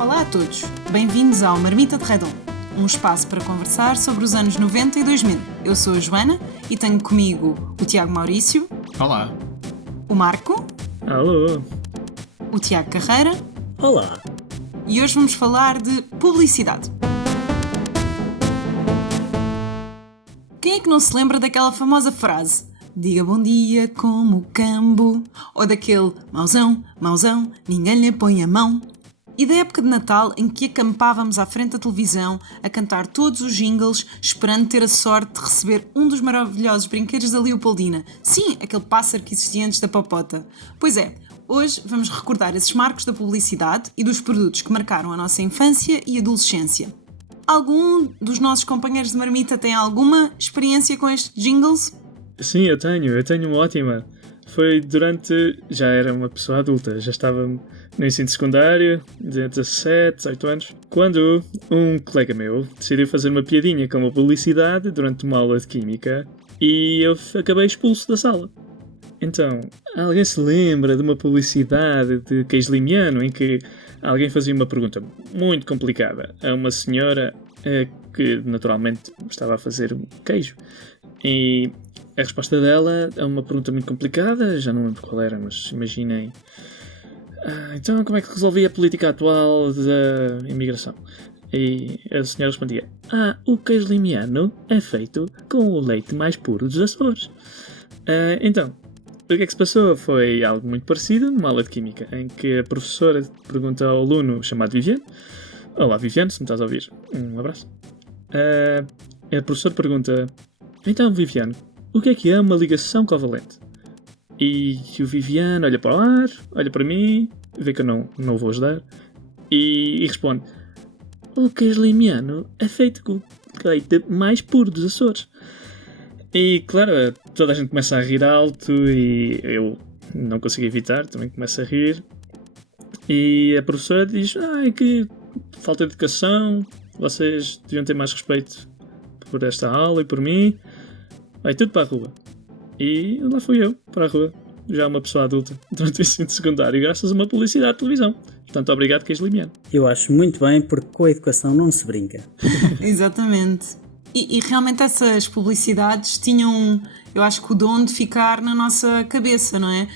Olá a todos, bem-vindos ao Marmita de Redom, um espaço para conversar sobre os anos 90 e 2000. Eu sou a Joana e tenho comigo o Tiago Maurício. Olá. O Marco. Alô. O Tiago Carreira. Olá. E hoje vamos falar de publicidade. Quem é que não se lembra daquela famosa frase? Diga bom dia como cambo. Ou daquele mauzão, mauzão, ninguém lhe põe a mão. E da época de Natal em que acampávamos à frente da televisão a cantar todos os jingles, esperando ter a sorte de receber um dos maravilhosos brinquedos da Leopoldina. Sim, aquele pássaro que existia antes da popota. Pois é, hoje vamos recordar esses marcos da publicidade e dos produtos que marcaram a nossa infância e adolescência. Algum dos nossos companheiros de marmita tem alguma experiência com estes jingles? Sim, eu tenho uma ótima. Foi durante... Já era uma pessoa adulta, já estava no ensino secundário, de 17, 18 anos, quando um colega meu decidiu fazer uma piadinha com uma publicidade durante uma aula de Química e eu acabei expulso da sala. Então, alguém se lembra de uma publicidade de queijo limiano em que alguém fazia uma pergunta muito complicada a uma senhora que naturalmente estava a fazer um queijo? E a resposta dela é uma pergunta muito complicada, já não lembro qual era, mas imaginem. Então, como é que resolvia a política atual da imigração? E a senhora respondia: o queijo limiano é feito com o leite mais puro dos Açores. Então, o que é que se passou? Foi algo muito parecido numa aula de Química, em que a professora pergunta ao aluno chamado Viviane: Olá Viviane, se me estás a ouvir, um abraço. A professora pergunta: Então Viviane, o que é uma ligação covalente? E o Viviane olha para o ar, olha para mim, vê que eu não o vou ajudar, e responde: O queijo limiano é feito com o leite mais puro dos Açores. E claro, toda a gente começa a rir alto e eu não consigo evitar, também começo a rir. E a professora diz: que falta de educação, vocês deviam ter mais respeito por esta aula e por mim. Vai tudo para a rua. E lá fui eu, para a rua, já uma pessoa adulta, durante o ensino secundário, graças a uma publicidade de televisão. Portanto, obrigado, queijo limiano. Eu acho muito bem, porque com a educação não se brinca. Exatamente. E realmente essas publicidades tinham, eu acho que o dom de ficar na nossa cabeça, não é?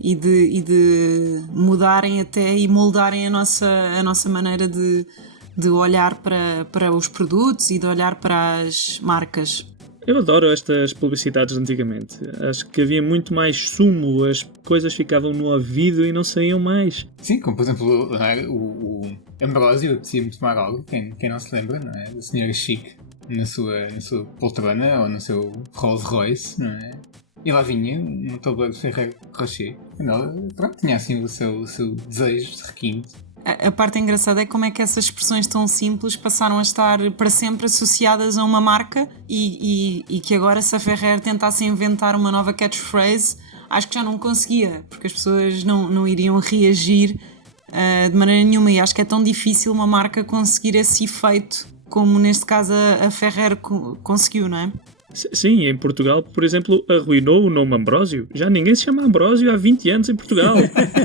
E de mudarem até e moldarem a nossa maneira de olhar para os produtos e de olhar para as marcas. Eu adoro estas publicidades de antigamente. Acho que havia muito mais sumo, as coisas ficavam no ouvido e não saíam mais. Sim, como por exemplo o Ambrósio decidia tomar algo, quem não se lembra, não é? Da senhora chique na sua poltrona ou no seu Rolls Royce, não é? E lá vinha um tabuleiro de Ferrero Rocher. Ela, pronto, tinha assim o seu desejo de requinte. A parte engraçada é como é que essas expressões tão simples passaram a estar para sempre associadas a uma marca e que agora, se a Ferrer tentasse inventar uma nova catchphrase, acho que já não conseguia, porque as pessoas não iriam reagir de maneira nenhuma, e acho que é tão difícil uma marca conseguir esse efeito como neste caso a Ferrer conseguiu, não é? Sim, em Portugal, por exemplo, arruinou o nome Ambrósio. Já ninguém se chama Ambrósio há 20 anos em Portugal.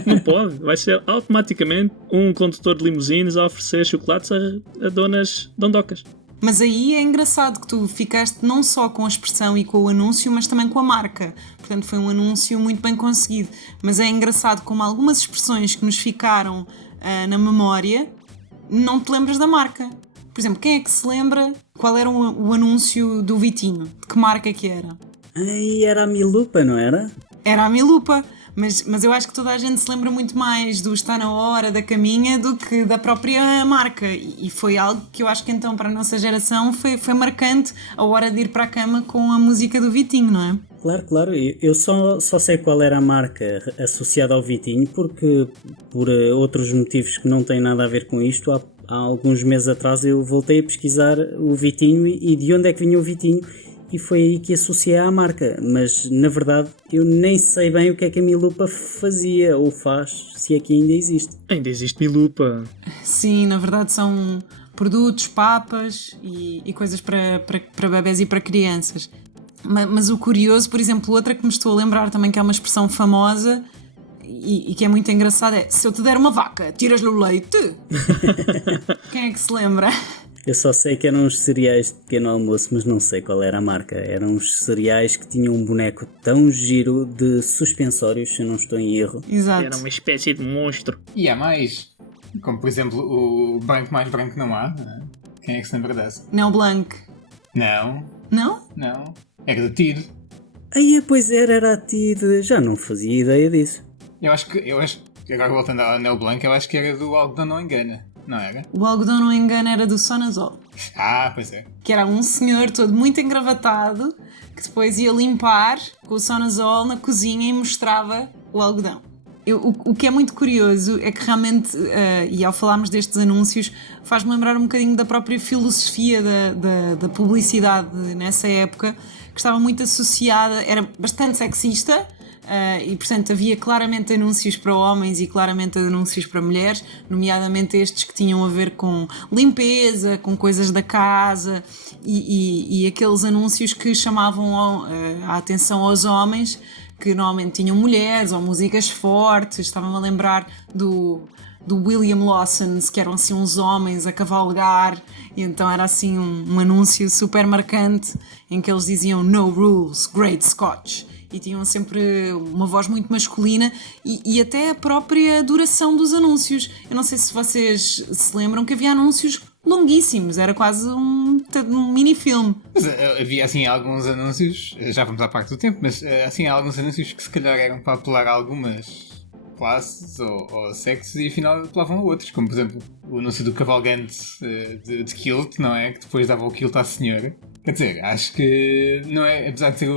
Não pode. Vai ser automaticamente um condutor de limusines a oferecer chocolates a donas dondocas. Mas aí é engraçado que tu ficaste não só com a expressão e com o anúncio, mas também com a marca. Portanto, foi um anúncio muito bem conseguido. Mas é engraçado como algumas expressões que nos ficaram na memória, não te lembras da marca. Por exemplo, quem é que se lembra qual era o anúncio do Vitinho? De que marca que era? Era a Milupa, não era? Era a Milupa, mas eu acho que toda a gente se lembra muito mais do Está na Hora, da Caminha, do que da própria marca. E foi algo que eu acho que então para a nossa geração foi marcante, a hora de ir para a cama com a música do Vitinho, não é? Claro. Eu só sei qual era a marca associada ao Vitinho, porque por outros motivos que não têm nada a ver com isto, há alguns meses atrás eu voltei a pesquisar o Vitinho e de onde é que vinha o Vitinho, e foi aí que associei à marca. Mas na verdade eu nem sei bem o que é que a Milupa fazia ou faz, se é que ainda existe. Ainda existe Milupa. Sim, na verdade são produtos, papas e coisas para bebés e para crianças. Mas o curioso, por exemplo, outra que me estou a lembrar também, que é uma expressão famosa e que é muito engraçado é: se eu te der uma vaca, tiras-lhe o leite? Quem é que se lembra? Eu só sei que eram uns cereais de pequeno almoço, mas não sei qual era a marca. Eram uns cereais que tinham um boneco tão giro de suspensórios, se eu não estou em erro. Exato. Era uma espécie de monstro. E há mais, como por exemplo o branco mais branco não há, não é? Quem é que se lembra dessa? Neo Blanc. Não, Não? era do tiro. Aí, pois era a TID. Já não fazia ideia disso. Eu acho que, agora voltando ao Neo Blanc, eu acho que era do Algodão Não Engana, não era? O algodão não engana era do Sonazol. Ah, pois é. Que era um senhor todo muito engravatado que depois ia limpar com o Sonazol na cozinha e mostrava o algodão. O que é muito curioso é que realmente, e ao falarmos destes anúncios, faz-me lembrar um bocadinho da própria filosofia da publicidade nessa época, que estava muito associada, era bastante sexista, e portanto havia claramente anúncios para homens e claramente anúncios para mulheres, nomeadamente estes que tinham a ver com limpeza, com coisas da casa, e aqueles anúncios que chamavam a atenção aos homens, que normalmente tinham mulheres ou músicas fortes. Estava-me a lembrar do William Lawson's, que eram assim uns homens a cavalgar, e então era assim um anúncio super marcante em que eles diziam "No rules, great Scotch", e tinham sempre uma voz muito masculina, e até a própria duração dos anúncios. Eu não sei se vocês se lembram que havia anúncios longuíssimos, era quase um mini-filme. Mas havia assim alguns anúncios, já vamos à parte do tempo, mas assim alguns anúncios que se calhar eram para apelar a algumas classes ou sexos e afinal apelavam a outros, como por exemplo o anúncio do cavalgante de kilt, não é? Que depois dava o kilt à senhora. Quer dizer, acho que não é, apesar de ser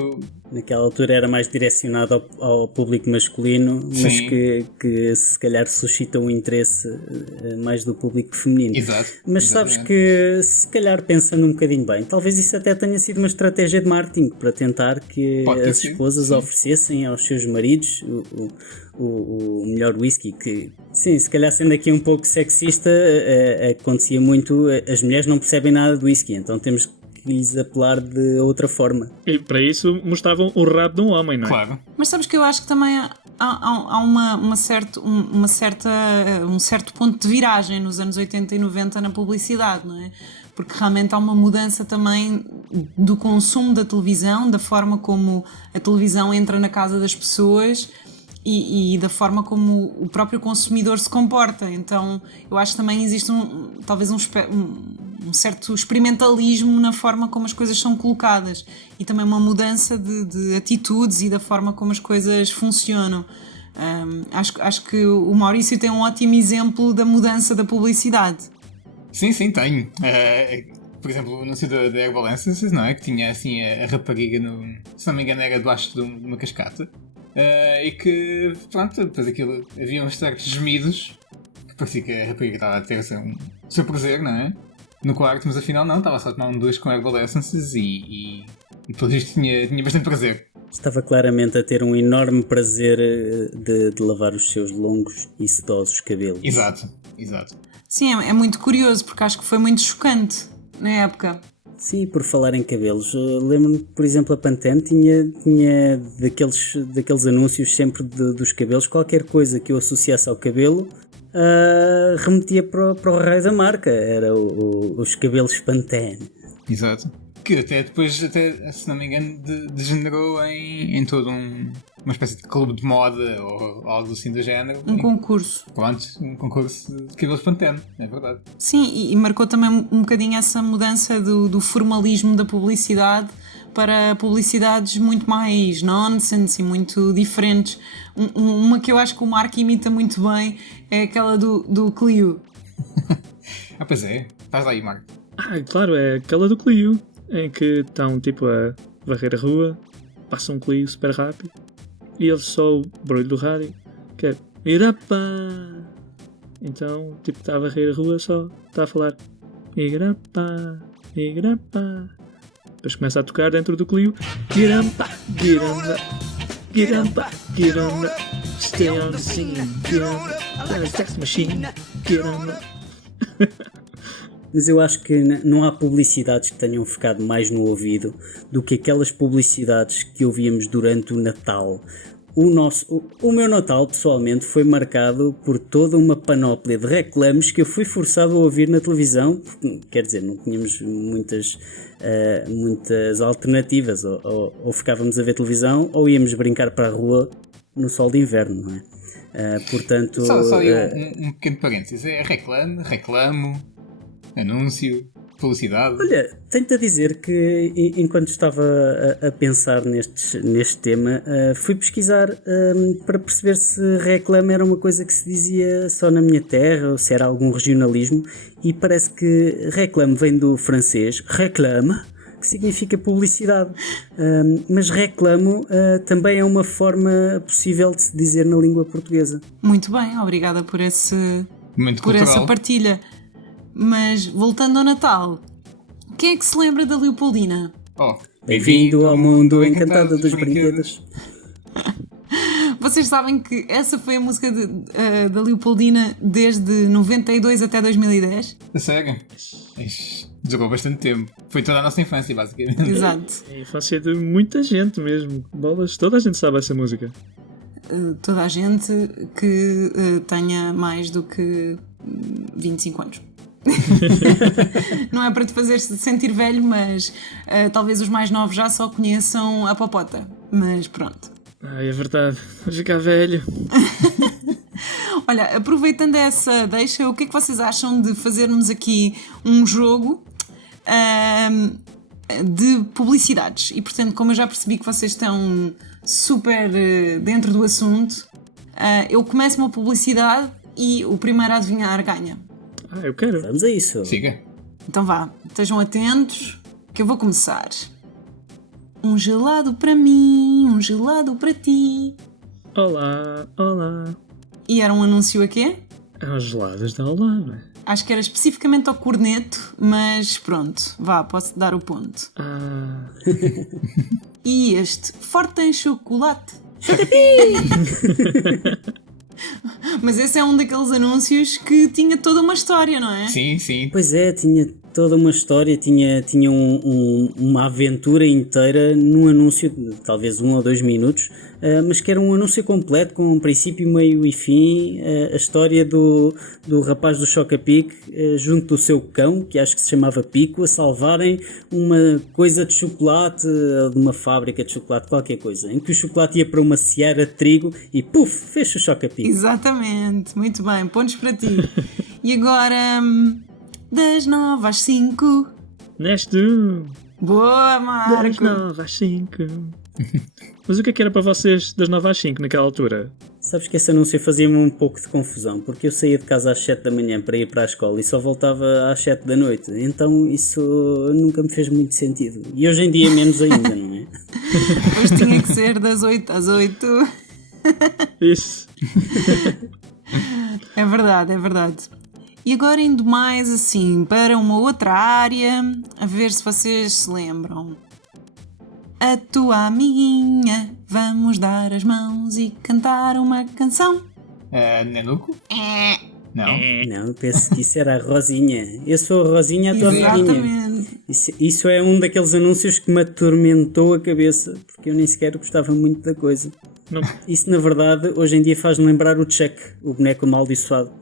Naquela altura era mais direcionado ao público masculino, mas que se calhar suscita um interesse mais do público feminino. Exato. Mas sabes que, se calhar pensando um bocadinho bem, talvez isso até tenha sido uma estratégia de marketing para tentar que as esposas oferecessem aos seus maridos o melhor whisky. Que, sim, se calhar sendo aqui um pouco sexista, acontecia muito, as mulheres não percebem nada de whisky, então temos que lhes apelar de outra forma. E para isso mostravam o rabo de um homem, não é? Claro. Mas sabes que eu acho que também há um certo ponto de viragem nos anos 80 e 90 na publicidade, não é? Porque realmente há uma mudança também do consumo da televisão, da forma como a televisão entra na casa das pessoas e da forma como o próprio consumidor se comporta. Então eu acho que também existe talvez um certo experimentalismo na forma como as coisas são colocadas e também uma mudança de atitudes e da forma como as coisas funcionam. Acho que o Maurício tem um ótimo exemplo da mudança da publicidade. Sim, tenho. Por exemplo, o anúncio da Herbal Essences, não é? Que tinha assim a rapariga, se não me engano, era debaixo de uma cascata. E que, pronto, depois aquilo, havia uns certos gemidos que parecia que a rapariga estava a ter assim, o seu prazer, não é? No quarto, mas afinal não, estava só a tomar um dois com Herbal Essences e depois isto tinha bastante prazer. Estava claramente a ter um enorme prazer de lavar os seus longos e sedosos cabelos. Exato. Sim, é muito curioso porque acho que foi muito chocante na época. Sim, por falar em cabelos, lembro-me que, por exemplo, a Pantene tinha daqueles anúncios sempre dos cabelos, qualquer coisa que eu associasse ao cabelo remetia para o raio da marca, era os cabelos Pantene. Exato. Que até depois, se não me engano, degenerou em todo uma espécie de clube de moda ou algo assim do género. Um concurso. Pronto, um concurso de cabelos Pantene, é verdade. Sim, e marcou também um bocadinho essa mudança do formalismo da publicidade para publicidades muito mais nonsense e muito diferentes. Uma que eu acho que o Marco imita muito bem é aquela do Clio. Pois é. Estás aí, Marco. Claro, é aquela do Clio, em que estão tipo a varrer a rua, passa um Clio super rápido e ele só o barulho do rádio, que é Irapá. Então, tipo, está a varrer a rua, só está a falar Irapá. Depois começa a tocar dentro do Clio Girampa, stay on the scene, Girampa, sex machine, Girampa. Mas eu acho que não há publicidades que tenham ficado mais no ouvido do que aquelas publicidades que ouvíamos durante o Natal, o meu Natal, pessoalmente, foi marcado por toda uma panóplia de reclames que eu fui forçado a ouvir na televisão. Quer dizer, não tínhamos muitas alternativas. Ou ficávamos a ver televisão ou íamos brincar para a rua no sol de inverno, não é? Portanto... Só um pequeno parênteses. É reclamo, anúncio, publicidade. Olha, tenho-te a dizer que enquanto estava a pensar neste tema, fui pesquisar para perceber se reclame era uma coisa que se dizia só na minha terra ou se era algum regionalismo, e parece que reclame vem do francês reclame, que significa publicidade, mas reclamo também é uma forma possível de se dizer na língua portuguesa. Muito bem, obrigada por essa partilha. Mas voltando ao Natal, quem é que se lembra da Leopoldina? Bem-vindo ao mundo encantado dos brinquedos. Vocês sabem que essa foi a música da Leopoldina desde 92 até 2010? A sério? Jogou bastante tempo. Foi toda a nossa infância, basicamente. Exato. É a infância de muita gente mesmo. Bolas, toda a gente sabe essa música. Toda a gente que tenha mais do que 25 anos. Não é para te fazer sentir velho, mas talvez os mais novos já só conheçam a Popota. Mas pronto. É verdade, vou ficar velho. Olha, aproveitando essa deixa, o que é que vocês acham de fazermos aqui um jogo de publicidades? E portanto, como eu já percebi que vocês estão super dentro do assunto, eu começo uma publicidade e o primeiro a adivinhar ganha. Eu quero. Vamos a isso. Siga. Então vá, estejam atentos que eu vou começar. Um gelado para mim, um gelado para ti. Olá, olá. E era um anúncio a quê? É os gelados da Olá, não é? Acho que era especificamente ao corneto, mas pronto, vá, posso dar o ponto. E este, forte em chocolate. Mas esse é um daqueles anúncios que tinha toda uma história, não é? Sim, sim. Pois é, tinha toda uma história, tinha uma aventura inteira num anúncio de talvez 1 ou 2 minutos, mas que era um anúncio completo, com um princípio, meio e fim, a história do rapaz do Choca-Pique junto do seu cão, que acho que se chamava Pico, a salvarem uma coisa de chocolate, de uma fábrica de chocolate, qualquer coisa, em que o chocolate ia para uma seara de trigo e puf, fez o Choca-Pique. Exatamente, muito bem, pontos para ti. E agora, das 9 às 5. Neste. Boa, Marco! Das 9 às 5. Mas o que é que era para vocês das 9 às 5 naquela altura? Sabes que esse anúncio fazia-me um pouco de confusão, porque eu saía de casa às 7 da manhã para ir para a escola e só voltava às 7 da noite, então isso nunca me fez muito sentido. E hoje em dia menos ainda, não é? Pois tinha que ser das 8 às 8. Isso. É verdade, é verdade. E agora indo mais assim para uma outra área, a ver se vocês se lembram. A tua amiguinha, vamos dar as mãos e cantar uma canção. Nanuco? Não. Não, penso que isso era a Rosinha. Eu sou a Rosinha, a tua amiguinha. Exatamente. Isso é um daqueles anúncios que me atormentou a cabeça, porque eu nem sequer gostava muito da coisa. Não. Isso, na verdade, hoje em dia faz-me lembrar o Chuck, o boneco amaldiçoado.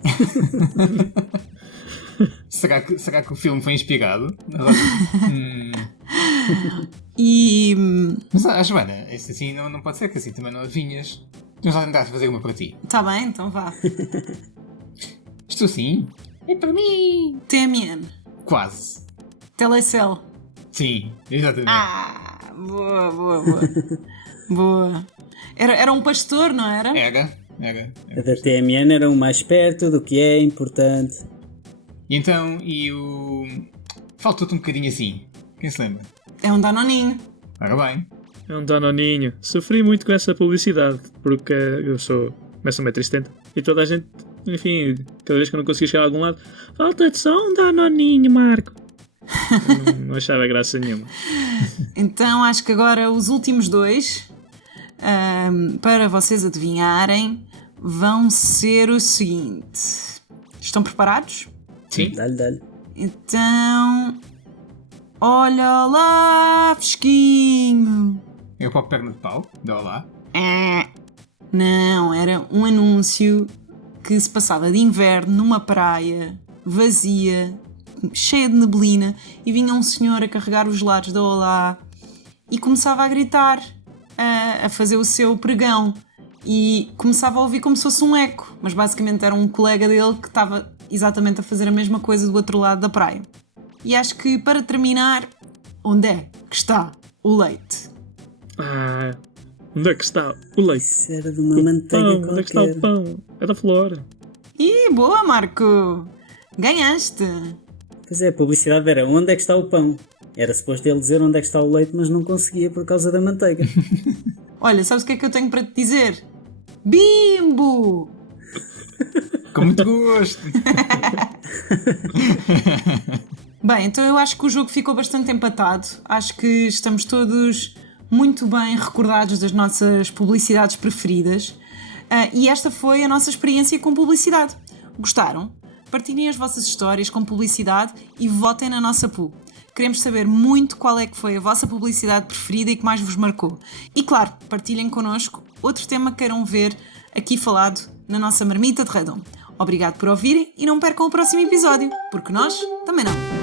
Será que o filme foi inspirado? E Mas, Joana, isso assim não pode ser, que assim também não adivinhas. Vamos lá tentar fazer uma para ti. tá bem, então vá. Isto assim? É para mim! TMN, Quase. Telecel. Sim, exatamente. Boa, boa, boa. Boa. Era um pastor, não era? Era. A da TMN era o mais perto do que é importante. E então, faltou-te um bocadinho assim. Quem se lembra? É um danoninho. Ora bem. É um danoninho. Sofri muito com essa publicidade, porque eu começo a 1,70m e toda a gente, enfim, cada vez que eu não conseguia chegar a algum lado, falta-te só um danoninho, Marco. Não achava graça nenhuma. Então acho que agora os últimos dois, para vocês adivinharem, vão ser o seguinte. Estão preparados? Sim. Dá-lhe. Então, olha lá, fresquinho. Eu para a perna de pau. Dá lá. Não, era um anúncio que se passava de inverno numa praia vazia, cheia de neblina, e vinha um senhor a carregar os gelados da Olá e começava a gritar, a fazer o seu pregão, e começava a ouvir como se fosse um eco, mas basicamente era um colega dele que estava exatamente a fazer a mesma coisa do outro lado da praia. E acho que, para terminar, onde é que está o leite? Onde é que está o leite? Isso era de uma manteiga qualquer. Onde é que está o pão? É da Flora. Ih, boa, Marco! Ganhaste! Pois é, a publicidade era onde é que está o pão. Era suposto ele dizer onde é que está o leite, mas não conseguia por causa da manteiga. Olha, sabes o que é que eu tenho para te dizer? Bimbo! Com muito gosto. Bem, então eu acho que o jogo ficou bastante empatado. Acho que estamos todos muito bem recordados das nossas publicidades preferidas. E esta foi a nossa experiência com publicidade. Gostaram? Partilhem as vossas histórias com publicidade e votem na nossa pool. Queremos saber muito qual é que foi a vossa publicidade preferida e que mais vos marcou. E claro, partilhem connosco outro tema que queiram ver aqui falado na nossa marmita de Redom. Obrigado por ouvirem e não percam o próximo episódio, porque nós também não.